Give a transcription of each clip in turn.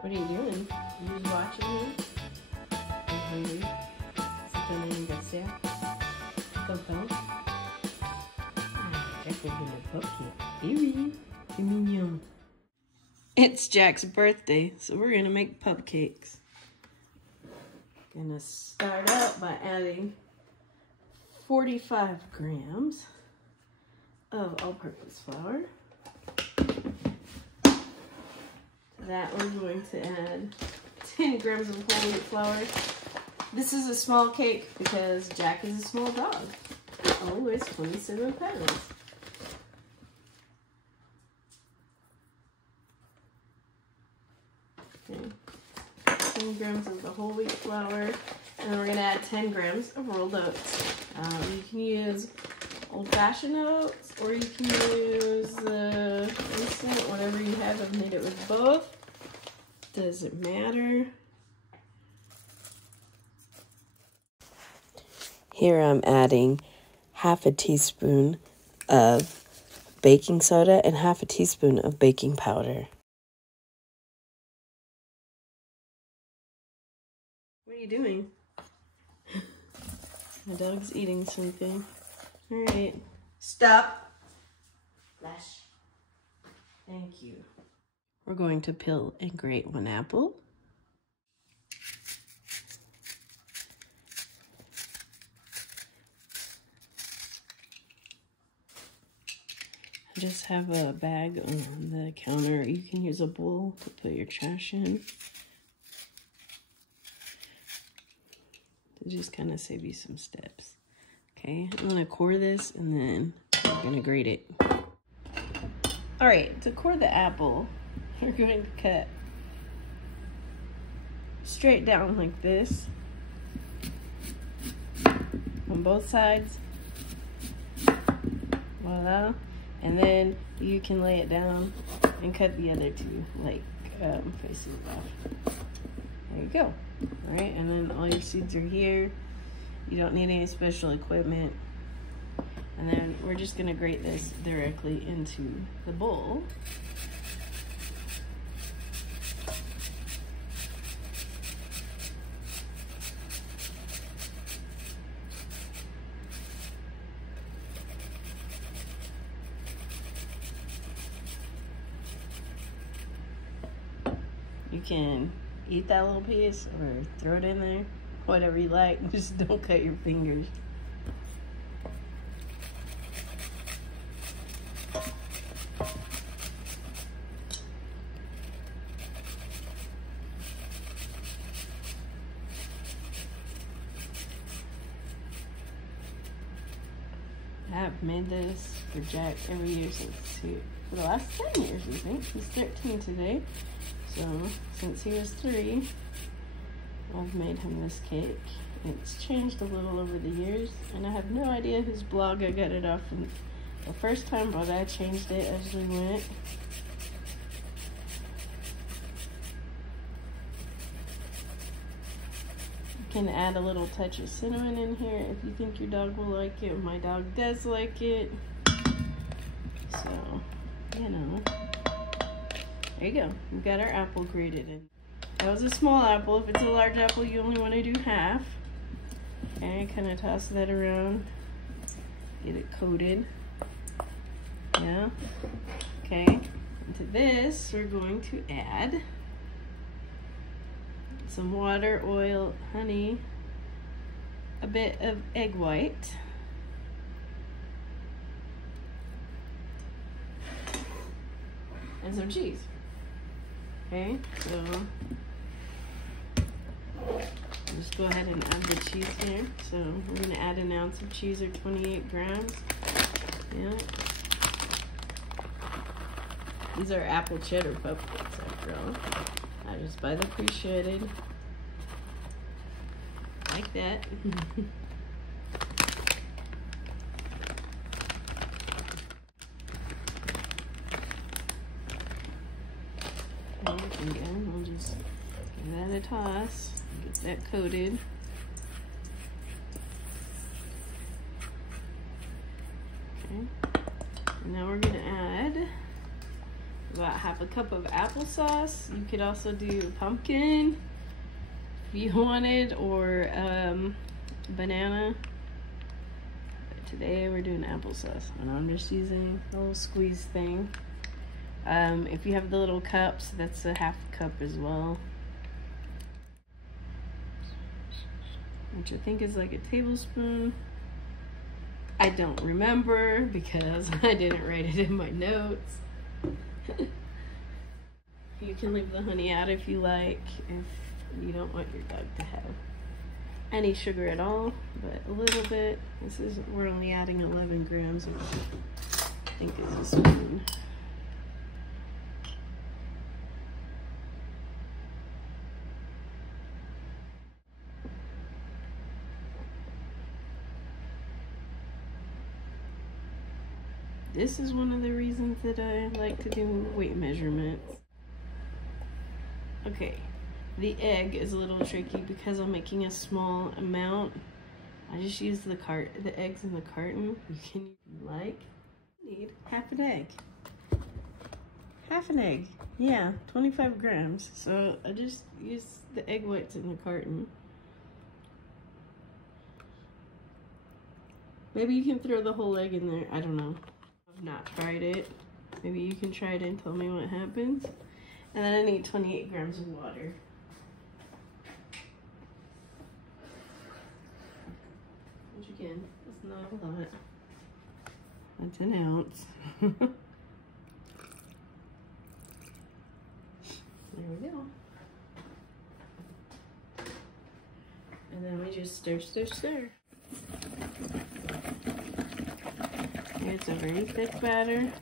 What are you doing? You just watching me? Are you hungry? C'est ton anniversaire? Content? Ah, Jack will give me a cupcake. Hey, c'est mignon. It's Jack's birthday, so we're gonna make cupcakes. Gonna start out by adding 45 grams of all-purpose flour. To that we're going to add 10 grams of whole wheat flour. This is a small cake because Jack is a small dog. He only weighs 27 pounds. Okay. 10 grams of the whole wheat flour, and then we're gonna add 10 grams of rolled oats. You can use old-fashioned oats, or you can use the instant, whatever you have. I've made it with both. Doesn't matter. Here I'm adding half a teaspoon of baking soda and half a teaspoon of baking powder. What are you doing? My dog's eating something. All right. Stop. Flash. Thank you. We're going to peel and grate 1 apple. I just have a bag on the counter. You can use a bowl to put your trash in. To just kind of save you some steps. Okay, I'm gonna core this and then we're gonna grate it. All right, to core the apple, we're going to cut straight down like this on both sides. Voila. And then you can lay it down and cut the other two, like facing off. There you go. All right, and then all your seeds are here. You don't need any special equipment. And then we're just gonna grate this directly into the bowl. You can eat that little piece or throw it in there, whatever you like. Just don't cut your fingers. I've made this for Jack every year for the last 10 years, I think. He's 13 today. So, since he was 3, I've made him this cake. It's changed a little over the years, and I have no idea whose blog I got it off from the first time, but I changed it as we went. You can add a little touch of cinnamon in here if you think your dog will like it. My dog does like it. So, you know. There you go. We've got our apple grated in. That was a small apple. If it's a large apple, you only want to do half. Okay, kind of toss that around. Get it coated. Yeah. Okay. Into this, we're going to add some water, oil, honey, a bit of egg white, and some cheese. Okay, so just go ahead and add the cheese here. So we're going to add 1 ounce of cheese, or 28 grams. Yeah. These are apple cheddar cupcakes after all. I just buy the pre-shredded. Like that. And again, we'll just give that a toss, get that coated. Okay. And now we're gonna add about half a cup of applesauce. You could also do pumpkin if you wanted, or banana. But today we're doing applesauce, and I'm just using a little squeeze thing. If you have the little cups, that's a half cup as well, which I think is like a tablespoon. I don't remember because I didn't write it in my notes. You can leave the honey out if you like, if you don't want your dog to have any sugar at all, but a little bit. We're only adding 11 grams, which I think is a spoon. This is one of the reasons that I like to do weight measurements. Okay, the egg is a little tricky because I'm making a small amount. I just use the eggs in the carton. You can need half an egg. Half an egg, yeah, 25 grams. So I just use the egg whites in the carton. Maybe you can throw the whole egg in there, I don't know. I've not tried it. Maybe you can try it and tell me what happens. And then I need 28 grams of water. Which again, is not a lot. That's an ounce. There we go. And then we just stir, stir, stir. It's a very thick batter.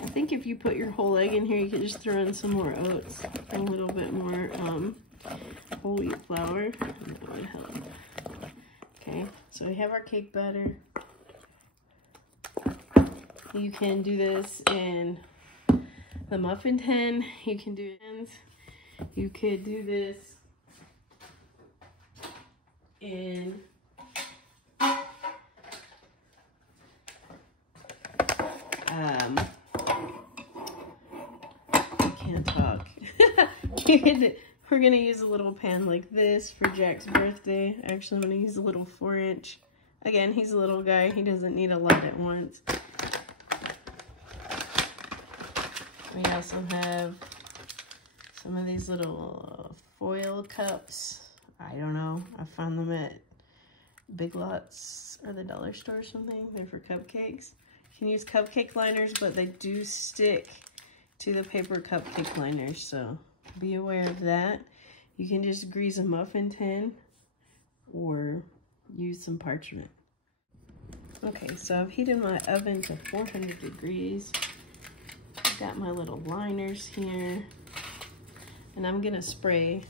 I think if you put your whole egg in here, you could just throw in some more oats and a little bit more whole wheat flour. That would help. Okay, so we have our cake batter. You can do this in the muffin tin. You can do it. You could do this in I can't talk. We're gonna use a little pan like this for Jack's birthday. Actually, I'm gonna use a little 4-inch. Again, he's a little guy. He doesn't need a lot at once. We also have some of these little foil cups. I don't know. I found them at Big Lots or the dollar store or something. They're for cupcakes. You can use cupcake liners, but they do stick to the paper cupcake liners, so be aware of that. You can just grease a muffin tin or use some parchment. Okay, so I've heated my oven to 400 degrees. I've got my little liners here, and I'm gonna spray,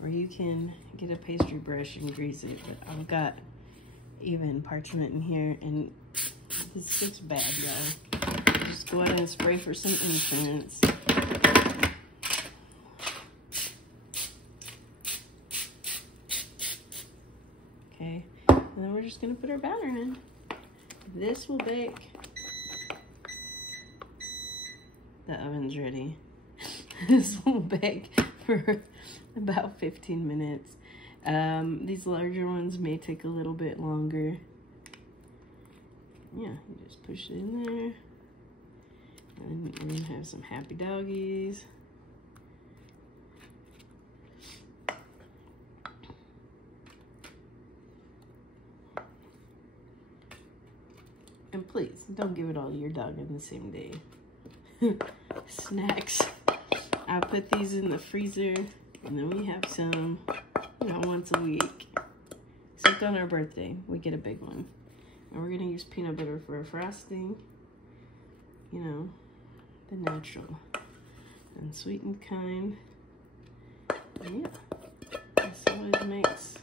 or you can get a pastry brush and grease it, but I've got even parchment in here, and this looks bad, y'all. Just go ahead and spray for some insurance. Okay, and then we're just gonna put our batter in. This will bake. The oven's ready. This will bake for about 15 minutes. These larger ones may take a little bit longer. Yeah, you just push it in there. And we're gonna have some happy doggies. And please, don't give it all to your dog in the same day. Snacks. I put these in the freezer, and then we have some, you know, once a week. Except on our birthday, we get a big one. And we're gonna use peanut butter for our frosting. You know, the natural and sweetened kind. And yeah, that's what makes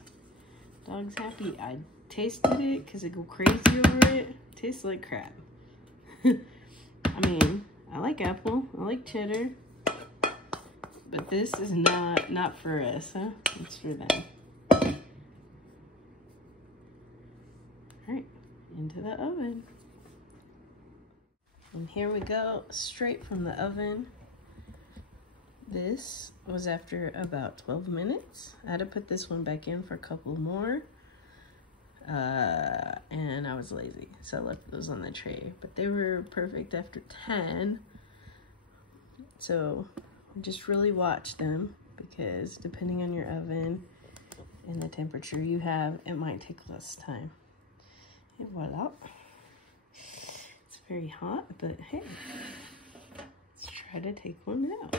dogs happy. I tasted it because I go crazy over it. It tastes like crap. I mean, I like apple, I like cheddar, but this is not for us, huh? It's for them. All right, into the oven. And here we go, straight from the oven. This was after about 12 minutes. I had to put this one back in for a couple more. And I was lazy, so I left those on the tray. But they were perfect after 10. So just really watch them, because depending on your oven and the temperature you have, it might take less time. And voila. It's very hot, but hey, let's try to take one out.